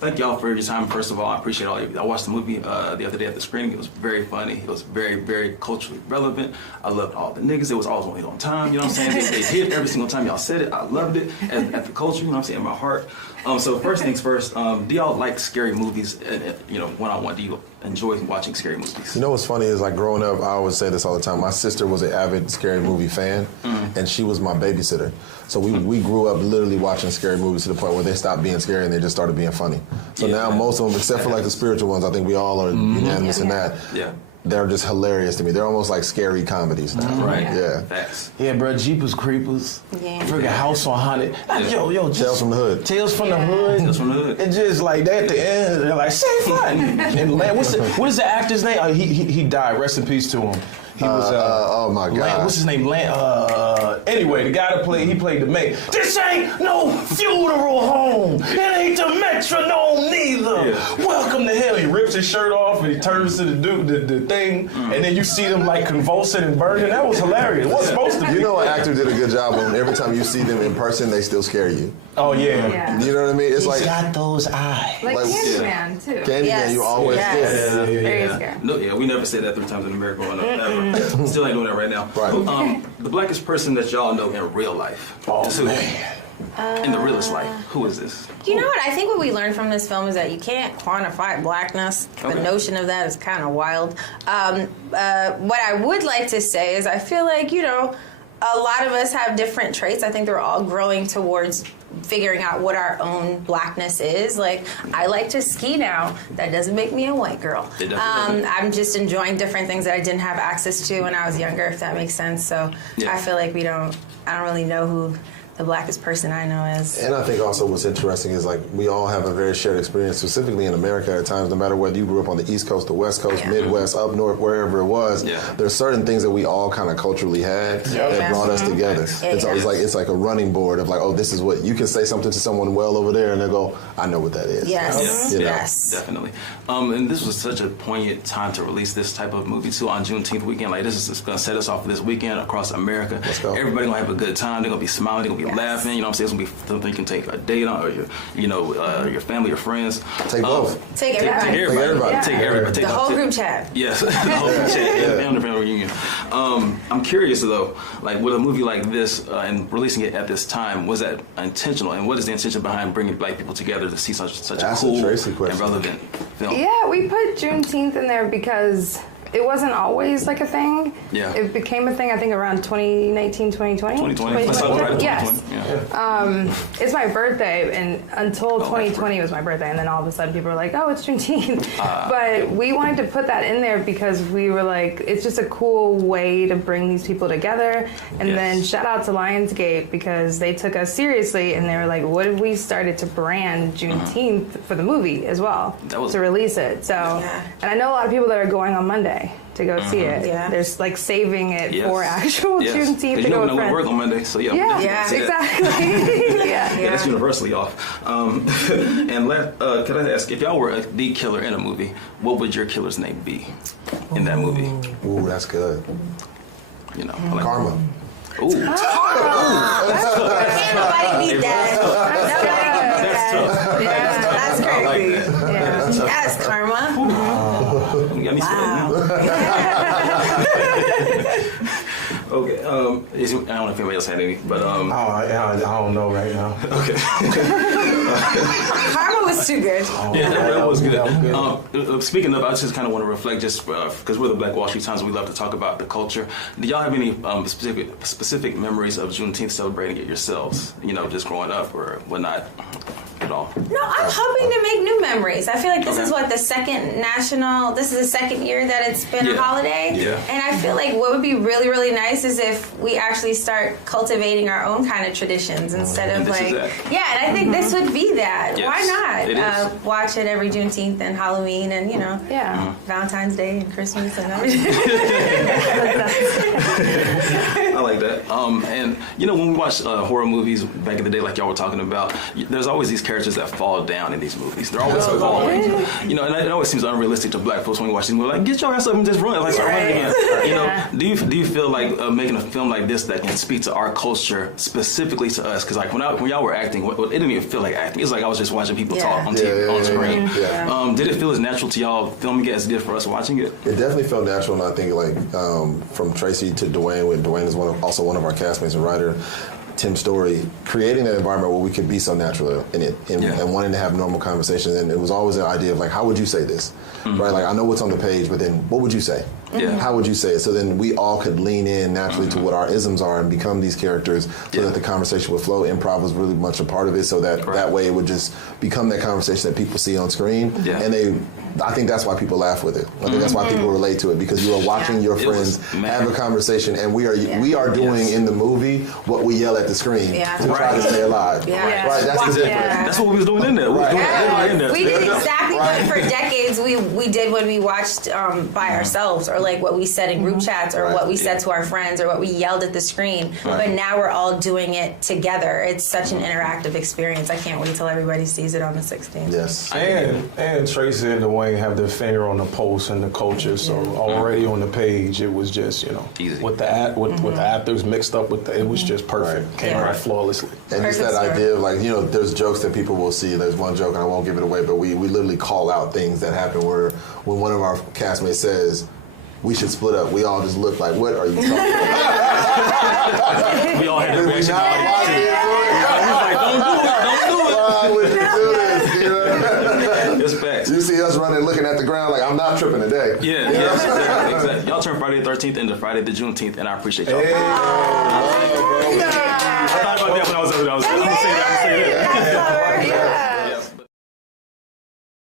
Thank y'all for your time. First of all, I appreciate all of you. I watched the movie the other day at the screening. It was very funny. It was very, very culturally relevant. I loved all the niggas. It was always only on time. You know what I'm saying? They hit every single time y'all said it. I loved it at the culture. You know what I'm saying? In my heart. So first things first. Do y'all like scary movies? One-on-one. Do you enjoy watching scary movies? You know what's funny is like growing up, I always say this all the time. My sister was an avid scary movie fan, and she was my babysitter. So we grew up literally watching scary movies to the point where they stopped being scary and they just started being funny. So now most of them, except for like the spiritual ones, I think we all are unanimous in that. Yeah. They're just hilarious to me. They're almost like scary comedies now. Right. Yeah. Facts. Yeah, bro. Jeepers Creepers. Yeah. Friggin' House on Haunted. Yo, just Tales from the Hood. Tales from the Hood. Tales from the Hood. And just like they at the end, they're like, say fun. And what is the actor's name? He died. Rest in peace to him. He was oh my God. What's his name? Anyway, the guy that played the maid. This ain't no funeral home. It ain't the metronome neither. Yeah. Welcome to hell. He rips his shirt off and he turns to the thing, and then you see them like convulsing and burning. That was hilarious. It wasn't supposed to be. You know, an actor did a good job on every time you see them in person, they still scare you. Oh yeah. You know what I mean? It's He's got those eyes. Like Candyman too. Candyman, you always Very scary. No, we never said that 3 times in America growing up. Never. Still ain't doing that right now. Right. The blackest person that y'all know in real life. Oh, who? man. In the realest life. Who is this? You know what? I think what we learned from this film is that you can't quantify blackness. Okay. The notion of that is kind of wild. What I would like to say is I feel like, a lot of us have different traits. I think they're all growing towards figuring out what our own blackness is. Like, I like to ski now. That doesn't make me a white girl. I'm just enjoying different things that I didn't have access to when I was younger, if that makes sense. So I feel like I don't really know who the blackest person I know is. And I think also what's interesting is like we all have a very shared experience, specifically in America at times, no matter whether you grew up on the East Coast, the West Coast, Midwest, up north, wherever it was, there's certain things that we all kind of culturally had that brought us together. And so it's like a running board of like, oh, this is what, you can say something to someone well over there and they'll go, I know what that is. Yes. Yes, definitely. And this was such a poignant time to release this type of movie too on Juneteenth weekend. Like, this is going to set us off for this weekend across America. Let's go. Everybody going to have a good time. They're going to be smiling. They're going to be laughing. You know what I'm saying? It's going to be something you can take a date on, or your family, your friends. Take both. Take everybody. Take everybody. The whole group chat. Yes, the whole group chat. Family reunion. I'm curious though, like with a movie like this and releasing it at this time, was that intentional? And what is the intention behind bringing black people together to see such a cool and relevant film? Yeah, we put Juneteenth in there because it wasn't always like a thing. Yeah. It became a thing, I think, around 2019, 2020. 2020. Yes. It's my birthday, and until 2020 was my birthday, and then all of a sudden people were like, oh, it's Juneteenth. But we wanted to put that in there because we were like, it's just a cool way to bring these people together. And then shout out to Lionsgate because they took us seriously, and they were like, what if we started to brand Juneteenth for the movie as well, to release it. So, and I know a lot of people that are going on Monday to go see it. There's like saving it for actual Juneteenth to go with friends. Work on Monday, so exactly. That's universally off. And could I ask, if y'all were the killer in a movie, what would your killer's name be in that movie? Ooh, that's good. Karma. Ooh. Can't nobody beat that. That's tough. That's crazy. That's karma. You got me sweating. Okay. I don't know if anybody else had any, but I don't know right now. Okay. Karma was too good. That was good. Speaking of, I just kind of want to reflect, just because we're the Black Wall Street Times, we love to talk about the culture. Do y'all have any specific memories of Juneteenth celebrating it yourselves? Just growing up or whatnot at all? No, I'm hoping to make new memories. I feel like this is the second year that it's been a holiday. Yeah. And I feel like what would be really, really nice is if we actually start cultivating our own kind of traditions instead of and I think this would be that. Yes, why not? Watch it every Juneteenth and Halloween and, Valentine's Day and Christmas and everything. I like that. And you know, when we watch horror movies back in the day, like y'all were talking about, there's always these characters that fall down in these movies. They're always falling. You know, and it always seems unrealistic to black folks when we watch these movies. Like, get your ass up and just run. Like, start running again. You know, do you feel like making a film like this that can speak to our culture specifically to us? Because like when y'all were acting, it didn't even feel like acting. It's like I was just watching people talk on TV, on screen. Yeah. Did it feel as natural to y'all filming it as it did for us watching it? It definitely felt natural, and I think like from Tracy to Dwayne, when Dwayne is also one of our castmates and writer, Tim Story, creating an environment where we could be so natural in it and wanting to have normal conversations. And it was always an idea of like, how would you say this? Right? Like, I know what's on the page, but then what would you say? Yeah. How would you say it? So then we all could lean in naturally to what our isms are and become these characters so that the conversation would flow. Improv was really much a part of it, so that that way it would just become that conversation that people see on screen. Yeah. And I think that's why people laugh with it. I think that's why people relate to it, because you are watching your friends have a conversation, and we are doing in the movie what we yell at the screen to try to stay alive. Yeah. Right? That's the difference. That's what we was doing in there. We was doing it in there. We did exactly what for decades we did when we watched by ourselves, or like what we said in group chats, or what we said to our friends, or what we yelled at the screen. But now we're all doing it together. It's such an interactive experience. I can't wait till everybody sees it on the 16th. Yes. And Tracy and Dwayne have their finger on the pulse and the culture. So already on the page, it was just, you know, easy. with the actors mixed up with it was just perfect. Came right flawlessly. And just that idea of like, you know, there's jokes that people will see. There's one joke, and I won't give it away, but we literally call out things that happen where when one of our castmates says, we should split up, we all just look like, what are you talking about? We all had a reaction. Like, don't do it. Why would you do this? You know? It's facts. You see us running, looking at the ground like, I'm not tripping today. Yeah, exactly. Y'all turn Friday the 13th into Friday the Juneteenth, and I appreciate y'all. Hey, I thought about that when I was over there. I'm gonna say that. Yeah.